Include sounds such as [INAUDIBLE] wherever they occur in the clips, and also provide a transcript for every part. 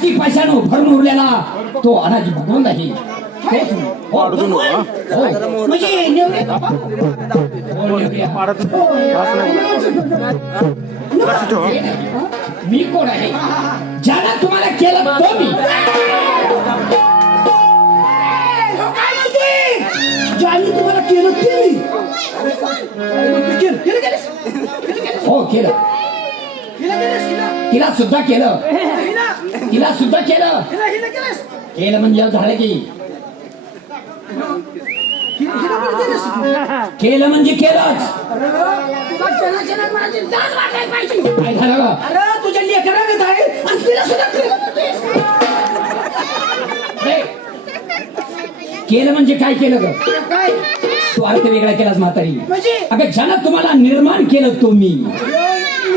की पैशानो भरून उरलेला तो अनाजी भगवंत आहे मी. हो, अर्जुन हो. म्हणजे. हो. मी कोण आहे ज्यानं तुम्हाला केलं तो मी हो? ज्यांनी तुम्हाला केलं ते मी. केलं, केलं, केलंस? केलं, केलंस? हो केलं केलं, केलंस, केलं. तिला सुद्धा केलं. [LAUGHS] तिला सुद्धा केलं? केलं? म्हणजे झालं की. केलंस? [LAUGHS] केलं म्हणजे केलंच. काय झालं? अरे तुझ्या लेकरागत आहे आणि तिला सुद्धा केलं म्हणजे. काय केलं ग? काय? तू अर्थ वेगळा केलास म्हातारी. म्हणजे? अगं ज्यानं तुम्हाला निर्माण केलं तो मी.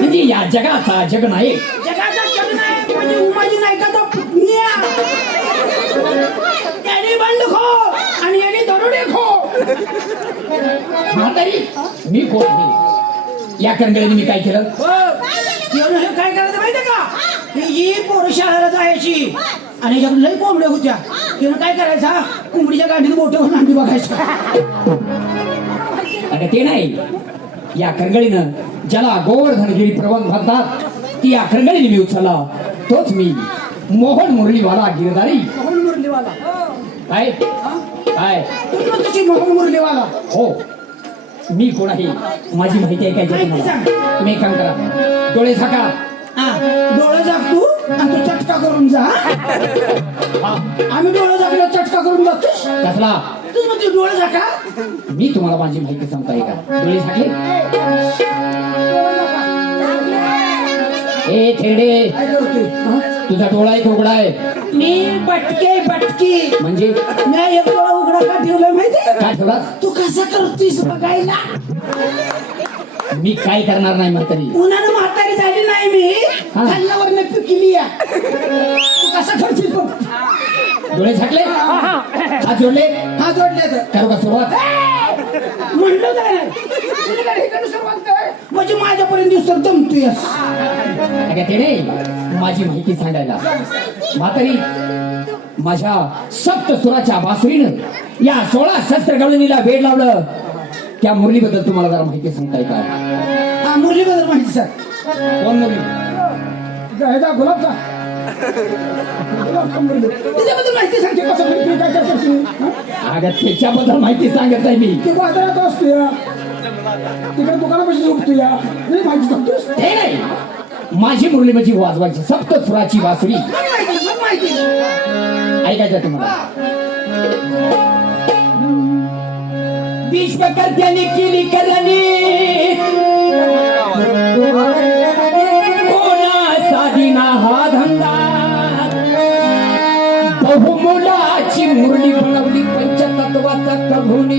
म्हणजे या जगाचा जग नाही जगाचा नाही म्हणजे उमाजी नायकाचा पुतण्या. त्याने बंडखोर आणि याने दरोडेखोर म्हातारी मी कोण या करंगळीने मी काय केलं? हे. काय करायचं माहितीये का? ही पोरं शाळेला जायची. आणि ह्याच्यात लई कोंबड्या होत्या. तिनं काय करायचा? कोंबडीच्या गाडीत मोठे होऊन अंडी बघायचं. अगं ते नाही. या करंगळीनं ज्याला गोवर्धनगिरी प्रबंध म्हणतात ती या करंगळीने मी उचलला. तोच मी मोहन मुरलीवाला गिरदारी मोहन मुरलीवाला. काय काय मोहन मुरलीवाला. हो. मी कोण आहे माझी माहिती आहे काय. तुम्ही एक काम करा. डोळे झाका. डोळं जाग तू आणि तू चटका करून जा हा, आम्ही डोळं जागलो चटका करून बघतोस? कसला? तू म्हणते डोळं झाका? मी तुम्हाला माझी माहिती सांगता का? डोळे झाकले ए थेडे. हा? तुझा डोळा एक उघडा आहे. मी बटके बटकी. म्हणजे? मी एक डोळा उघडा का ठेवलाय माहितीये काय ठेवला? तू कसा करतोयस बघायला? मी काय करणार नाही म्हातारी उन्हानं म्हातारी झाली नाही मी. हा. खाल्ल्यावर पिकली या तू कसा करशील बघ. डोळे झाकले? हात जोडले? हा जोडले तर. करू का सुरुवात? म्हणलं काय? कुणीकडे इकडे सुरुवात कर. म्हणजे माझ्यापर्यंत दिवसात दमतोय अगं ते नाही. माझी माहिती सांगायला. म्हातारी माझ्या सप्त सुराच्या बासरीनं या सोळा शस्त्र गवळणीला वेळ लावलं. त्या मुरलीबद्दल तुम्हाला जरा माहिती सांगताय का? हा मुरलीबद्दल माहिती सर कोण मुरली? गुलाब का त्याच्याबद्दल माहिती सांगते कसं करते, काय काय करते? अगं त्याच्याबद्दल माहिती सांगत आहे मी. ते बाजारात असतो या तिकडे दुकानापाशी झोपतो या नाही माहिती सांगतोस ते नाही. माझी मुरली म्हणजे वाजवायची सप्त सुराची माहिती ऐकायचं तुम्हाला? विश्वकर्त्याने केली करणी. bonito.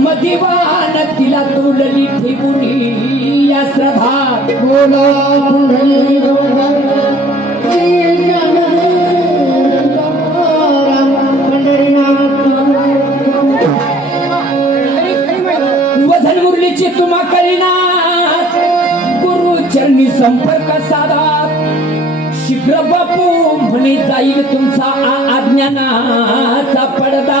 ब्रह्मदेवान तिला तोडली ठेवून या श्रद्धा. बोला वजन मुरलीची तुम्हा करीना गुरु चरणी संपर्क साधा शीघ्र बापू म्हणे जाईल तुमचा आज्ञानाचा पडदा.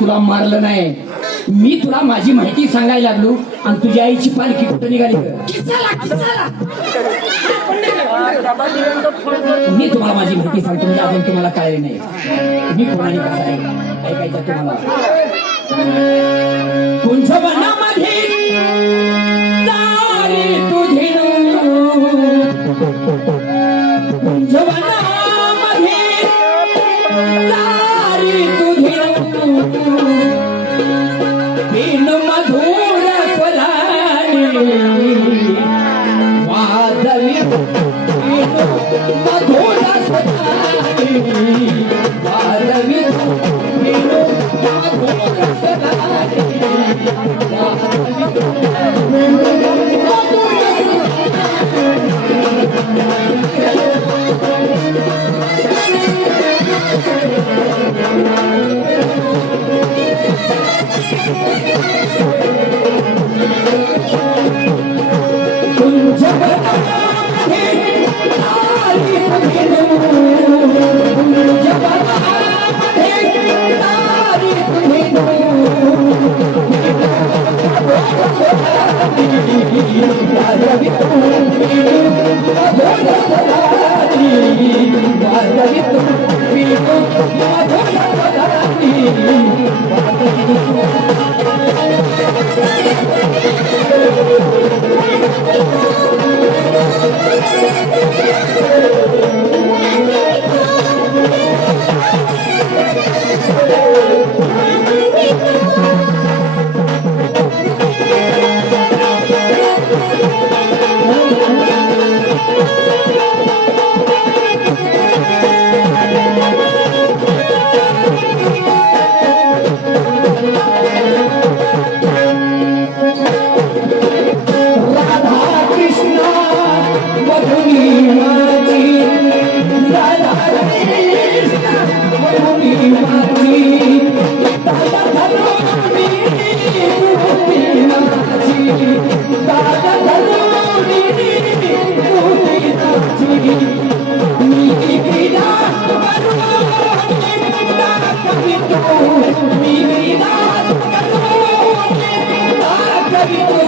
तुला मारलं नाही. मी तुला माझी माहिती सांगायला लागलो आणि तुझ्या आईची पालखी कुठं निघाली? मी तुम्हाला माझी माहिती सांगतो म्हणजे अजून तुम्हाला कळले नाही. मी कोणाने कसा ऐकायचं तुम्हाला? तुमच्या मनामध्ये तुझी तुमच्या मनामध्ये तुमच्या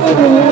Oh,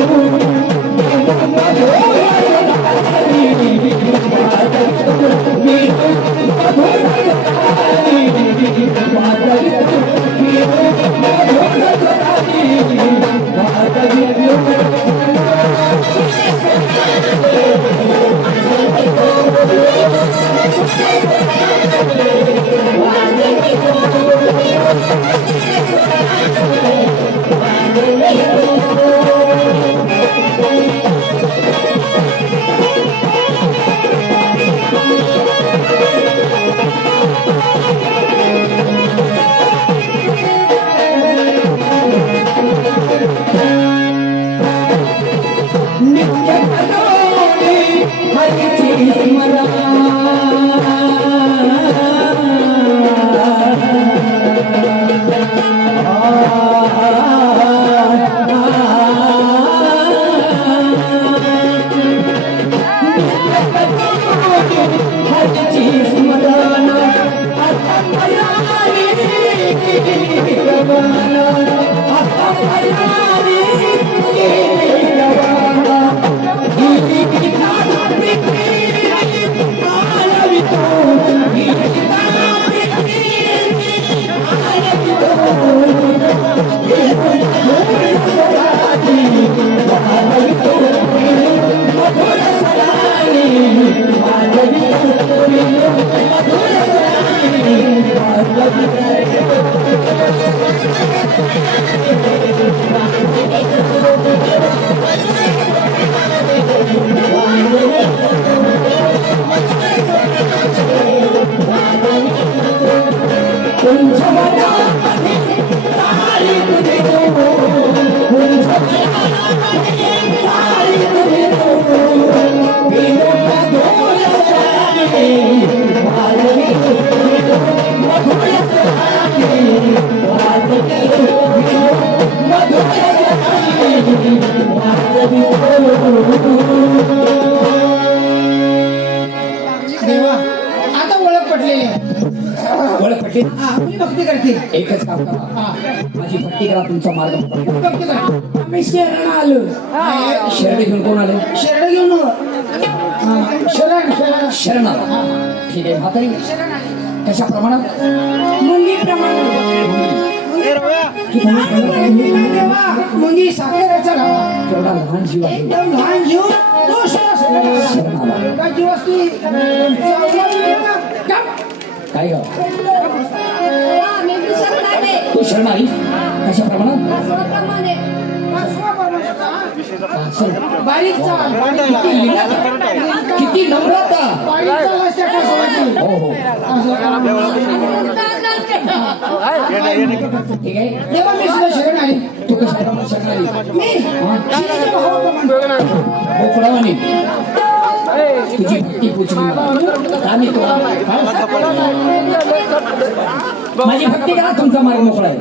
Hallelujah. आता ओळख पडलेली आहे. ओळख पडली हा भक्ती करते एकच काम करा. माझी भक्ती करा तुमचा मार्ग भक्ती मी शरण आलो. शरण घेऊन कोण आलं? शरण घेऊन शरण शरण. शरण ठीक आहे म्हातारी. कशा प्रमाणात? मुंगी प्रमाणात मुंगी साखरेचा डावा केवढा लहान जीव आहे. एकदम लहान जीव. तो शरण जीव असती काय ग? तू शरण आली कशा प्रमाणात? असं. बारीक चाल. किती नम्रता हो. हो? ठीक आहे तेव्हा मी सुद्धा शरण तू कशा शरण आली तुझी भक्ती माझी भक्ती करा तुमचा मार्ग मोकळा आहे